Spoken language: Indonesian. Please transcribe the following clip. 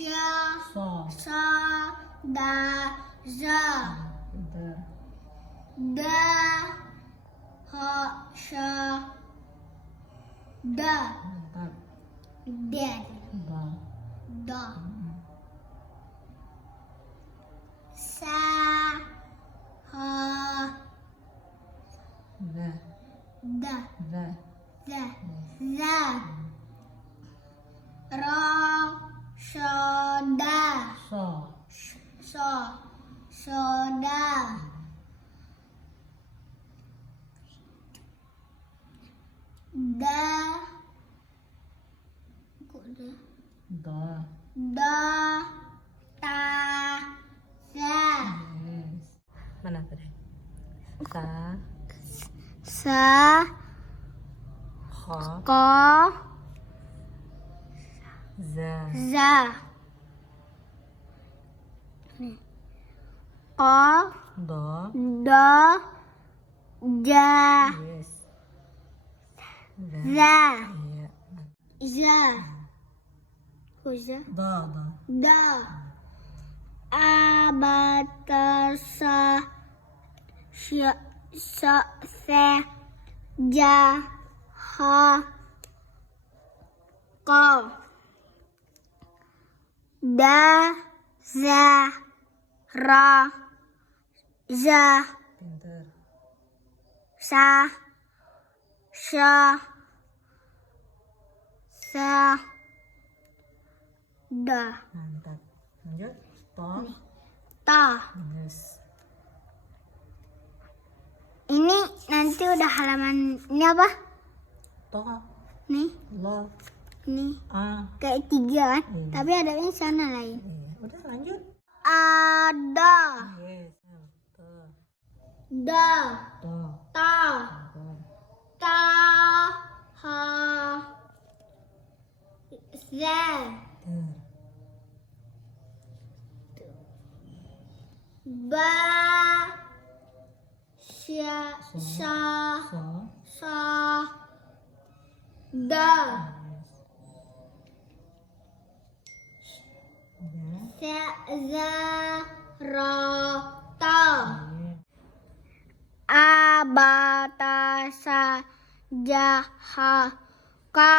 sya, so, sa, da, za, da, ha, sya, da, mantap, dad, da, da, sa, ha, da, da, da, za, za, ra, sya, da, so, so, soda, da, kok da, da, ta, za, yes. Mana tadi? Sa, sa, kha, ko, za, za, ko, do, do, ja, yes. za, Iya. za, kok za, Da, da, da, a, ba, ta, sa, sya, sa, se, ja, ha, ko, da, za, ra, za, pinter. sa, sya, sa, da, Mantap. Lanjut. To, ta. yes. Ini nanti udah halaman ini apa? To, Nih, lo, ini a, kayak 3 kan? Iya. Tapi ada yang sana lain. iya. Udah lanjut. Ada, Yes. To, da, to, ta, pinter. ta, ha, za, Pinter. ba, sya, sa, So, sa, da, yes. sa, za, ra, ta. Iya. A, ba, ta, sa, ja, ha, ka.